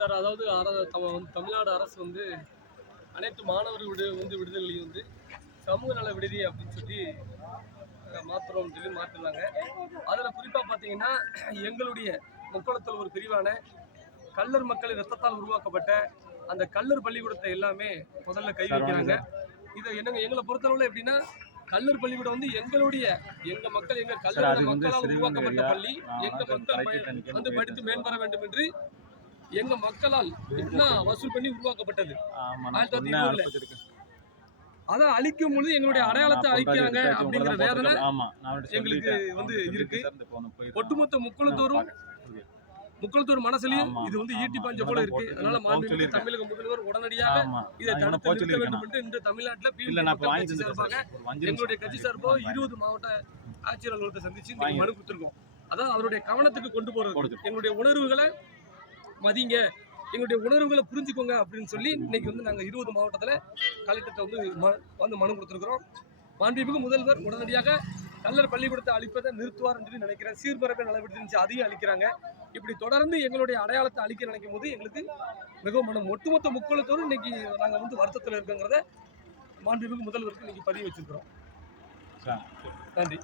Sir அதாவது தமிழ்நாடு அரசு வந்து அனைத்து மாணவர்கள் விடு வந்து விடுதலையும் வந்து சமூக நல விடுதி அப்படின்னு சொல்லி அஹ், மாத்துறோம்னு சொல்லி மாற்றிருந்தாங்க அதில் குறிப்பாக பார்த்தீங்கன்னா எங்களுடைய முக்கோணத்தில் ஒரு பிரிவான கல்லர் மக்கள் ரத்தத்தால் உருவாக்கப்பட்ட அந்த கல்லர் பள்ளிக்கூடத்தை எல்லாமே முதல்ல கை வைக்கிறாங்க. இதை என்னங்க எங்களை பொறுத்தளவில் எப்படின்னா கல்லர் பள்ளிக்கூடம் வந்து எங்களுடைய எங்க மக்கள் எங்க கல்லர் மக்களால் உருவாக்கப்பட்ட பள்ளி. எங்க மக்கள் வந்து படித்து மேம்பட வேண்டும் என்று எங்க மக்களால் என்ன வசூல் பண்ணி உருவாக்கப்பட்டது ஆயிரத்தி தொள்ளாயிரத்தி. அதை அழிக்கும் பொழுது எங்களுடைய அடையாளத்தை அழிக்கிறாங்க அப்படிங்கிற வேதனை எங்களுக்கு. வந்து இருக்கு. ஒட்டுமொத்த முக்குளத்தோறும் முக்குளத்தோர் மனசுலயும் இது வந்து ஈட்டி பாஞ்ச போல இருக்கு அதனால சொல்லியிருக்கேன். தமிழக முதல்வர் உடனடியாக இதை தடுத்து நிறுத்த வேண்டும் என்று இந்த தமிழ்நாட்டில் சார்பாக நிமிஷம் எங்களுடைய கட்சி சார்பா வாங்கி. இருபது மாவட்ட ஆட்சியர் அலுவலகத்தை சந்திச்சு. மனு கொடுத்துருக்கோம் அதான் அவருடைய கவனத்துக்கு கொண்டு போறது. எங்களுடைய உணர்வுகளை மதிங்க. எங்களுடைய உணர்வுகளை புரிஞ்சுக்கோங்க அப்படின்னு சொல்லி இன்னைக்கு வந்து நாங்கள் இருபது மாவட்டத்தில் கலெக்டர்கிட்ட வந்து ம- வந்து மனு கொடுத்துருக்குறோம். மாண்புமிகு முதல்வர் உடனடியாக கல்லர் பள்ளிக்கூடத்தை அழிப்பதை நிறுத்துவார்னு சொல்லி நினைக்கிறேன். சீர்பரப்பை நடவடிக்கை அதையும் அழிக்கிறாங்க. இப்படி தொடர்ந்து எங்களுடைய அடையாளத்தை அழிக்க நினைக்கும் போது எங்களுக்கு மிகவும் மனம் ஒட்டுமொத்த முக்கோளத்தோடு இன்னைக்கு நாங்கள் வந்து வருத்தத்தில் இருக்கோங்கிறத மாண்புமிகு முதல்வருக்கு இன்னைக்கு பதிவு வச்சிருக்கிறோம். சார். நன்றி.